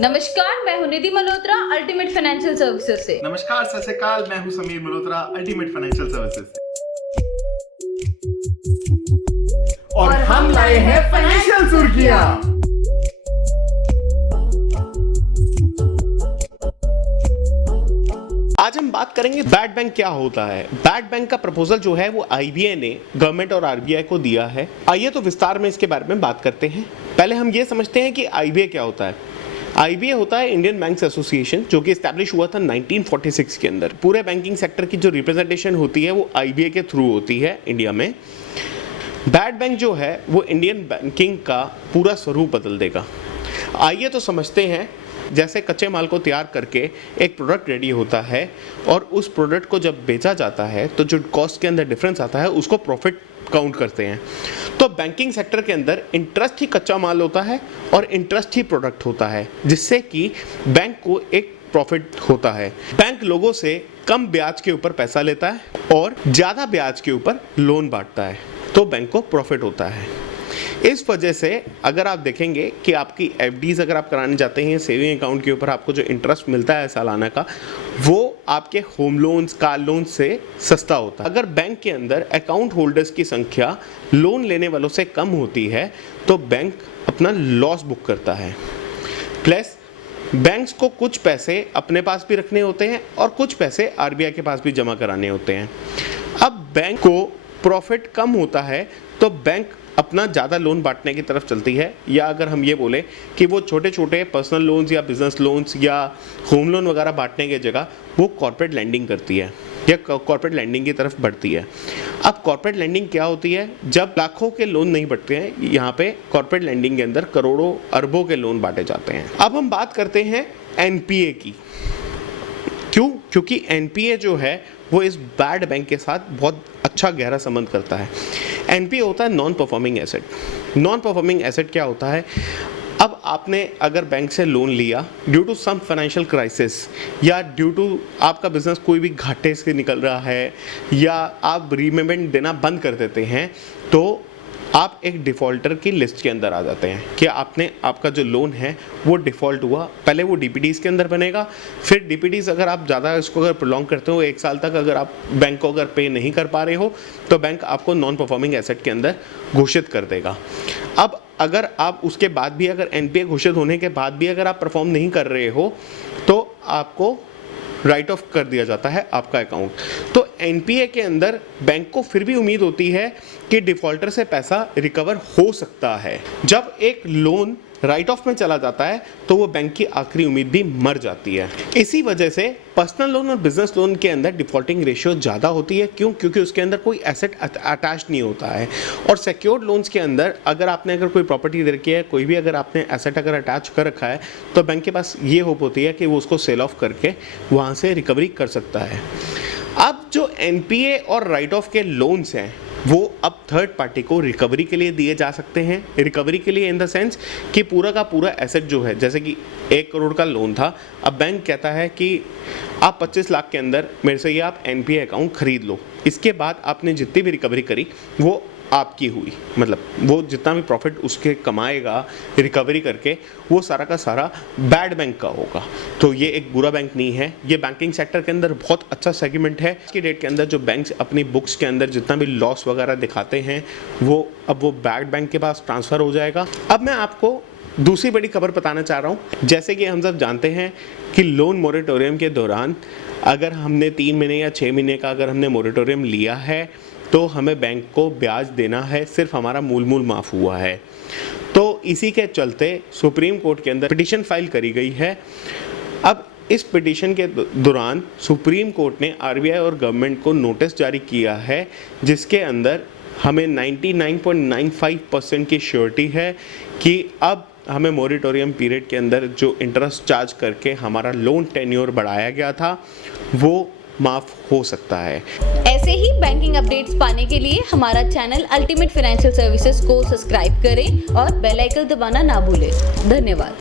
नमस्कार, मैं हूं निधि मल्होत्रा अल्टीमेट फाइनेंशियल सर्विसेज से। नमस्कार, सत श्री अकाल, मैं हूं Sameer Malhotra ultimate financial services से। और हम लाए हैं फाइनेंशियल सुर्खियां। आज हम बात करेंगे बैड बैंक क्या होता है। बैड बैंक का प्रपोजल जो है वो आईबीए ने गवर्नमेंट और आरबीआई को दिया है। आइए तो विस्तार में इसके बारे में बात करते हैं। पहले हम ये समझते हैं कि आईबीए क्या होता है। आईबीए होता है इंडियन बैंक्स एसोसिएशन, जो कि एस्टैब्लिश हुआ था 1946 के अंदर। पूरे बैंकिंग सेक्टर की जो रिप्रेजेंटेशन होती है वो आईबीए के थ्रू होती है इंडिया में। बैड बैंक जो है वो इंडियन बैंकिंग का पूरा स्वरूप बदल देगा। आइए तो समझते हैं। जैसे कच्चे माल को तैयार करके एक प्रोडक्ट रेडी होता है और उस प्रोडक्ट को जब बेचा जाता है तो जो कॉस्ट के अंदर डिफरेंस आता है उसको प्रॉफिट काउंट करते हैं। तो बैंकिंग सेक्टर के अंदर इंटरेस्ट ही कच्चा माल होता है और इंटरेस्ट ही प्रोडक्ट होता है, जिससे कि बैंक को एक प्रॉफिट होता है। बैंक लोगों से कम ब्याज के ऊपर पैसा लेता है और ज़्यादा ब्याज के ऊपर लोन बांटता है, तो बैंक को प्रॉफिट होता है। इस वजह से अगर आप देखेंगे कि आपकी एफडीज अगर आप कराने जाते हैं सेविंग अकाउंट के ऊपर, आपको जो इंटरेस्ट मिलता है सालाना का, वो आपके होम लोन्स कार लोन से सस्ता होता है। अगर बैंक के अंदर अकाउंट होल्डर्स की संख्या लोन लेने वालों से कम होती है तो बैंक अपना लॉस बुक करता है। प्लस बैंक्स को कुछ पैसे अपने पास भी रखने होते हैं और कुछ पैसे आरबीआई के पास भी जमा कराने होते हैं। अब बैंक को प्रॉफिट कम होता है तो बैंक अपना ज़्यादा लोन बांटने की तरफ चलती है, या अगर हम ये बोलें कि वो छोटे छोटे पर्सनल लोन्स या बिजनेस लोन्स या होम लोन वगैरह बांटने की जगह वो कॉर्पोरेट लैंडिंग करती है या कॉर्पोरेट लैंडिंग की तरफ बढ़ती है। अब कॉर्पोरेट लैंडिंग क्या होती है? जब लाखों के लोन नहीं बढ़ते हैं, यहाँ पे कॉर्पोरेट लैंडिंग के अंदर करोड़ों अरबों के लोन बांटे जाते हैं। अब हम बात करते हैं एनपीए की। क्यों? क्योंकि एनपीए जो है वो इस बैड बैंक के साथ बहुत अच्छा गहरा संबंध करता है। एनपीए होता है non performing asset. Non performing asset क्या होता है? अब आपने अगर बैंक से लोन लिया due to some financial crisis, या ड्यू टू आपका बिजनेस कोई भी घाटे से निकल रहा है, या आप रीपेमेंट देना बंद कर देते हैं, तो आप एक डिफ़ॉल्टर की लिस्ट के अंदर आ जाते हैं कि आपका जो लोन है वो डिफ़ॉल्ट हुआ। पहले वो डीपीडीज़ के अंदर बनेगा, फिर डीपीडीज़ अगर आप ज़्यादा इसको अगर प्रोलॉन्ग करते हो 1 साल तक, अगर आप बैंक को अगर पे नहीं कर पा रहे हो तो बैंक आपको नॉन परफॉर्मिंग एसेट के अंदर घोषित कर देगा। अब अगर आप उसके बाद भी अगर एनपीए घोषित होने के बाद भी अगर आप परफॉर्म नहीं कर रहे हो तो आपको राइट ऑफ कर दिया जाता है आपका अकाउंट। तो एनपीए के अंदर बैंक को फिर भी उम्मीद होती है कि डिफ़ॉल्टर से पैसा रिकवर हो सकता है। जब एक लोन राइट ऑफ में चला जाता है तो वो बैंक की आखिरी उम्मीद भी मर जाती है। इसी वजह से पर्सनल लोन और बिजनेस लोन के अंदर डिफ़ॉल्टिंग रेशियो ज़्यादा होती है। क्यों? क्योंकि उसके अंदर कोई एसेट अटैच नहीं होता है। और सिक्योर्ड लोन्स के अंदर अगर कोई प्रॉपर्टी दे रखी है, कोई भी अगर आपने एसेट अगर अटैच कर रखा है, तो बैंक के पास ये होप होती है कि वो उसको सेल ऑफ करके वहाँ से रिकवरी कर सकता है। अब जो एनपीए और राइट ऑफ के लोन्स हैं वो अब थर्ड पार्टी को रिकवरी के लिए दिए जा सकते हैं। रिकवरी के लिए इन द सेंस कि पूरा का पूरा एसेट जो है, जैसे कि 1 करोड़ का लोन था, अब बैंक कहता है कि आप 25 लाख के अंदर मेरे से ये आप एनपीए अकाउंट खरीद लो। इसके बाद आपने जितनी भी रिकवरी करी वो आपकी हुई, मतलब वो जितना भी प्रॉफिट उसके कमाएगा रिकवरी करके वो सारा का सारा बैड बैंक का होगा। तो ये एक बुरा बैंक नहीं है, ये बैंकिंग सेक्टर के अंदर बहुत अच्छा सेगमेंट है। आज की डेट के अंदर जो बैंक्स अपनी बुक्स के अंदर जितना भी लॉस वगैरह दिखाते हैं वो अब वो बैड बैंक के पास ट्रांसफ़र हो जाएगा। अब मैं आपको दूसरी बड़ी खबर बताना चाह रहा हूँ। जैसे कि हम सब जानते हैं कि लोन मोरेटोरियम के दौरान अगर हमने 3 महीने या 6 महीने का अगर हमने मोरेटोरियम लिया है तो हमें बैंक को ब्याज देना है, सिर्फ हमारा मूल माफ़ हुआ है। तो इसी के चलते सुप्रीम कोर्ट के अंदर पिटीशन फाइल करी गई है। अब इस पिटीशन के दौरान सुप्रीम कोर्ट ने आरबीआई और गवर्नमेंट को नोटिस जारी किया है, जिसके अंदर हमें 99.95% की श्योरिटी है कि अब हमें मोरेटोरियम पीरियड के अंदर जो इंटरेस्ट चार्ज करके हमारा लोन टेन्योर बढ़ाया गया था वो माफ हो सकता है। ऐसे ही बैंकिंग अपडेट्स पाने के लिए हमारा चैनल अल्टीमेट फाइनेंशियल सर्विसेज को सब्सक्राइब करें और बेल आइकन दबाना ना भूलें। धन्यवाद।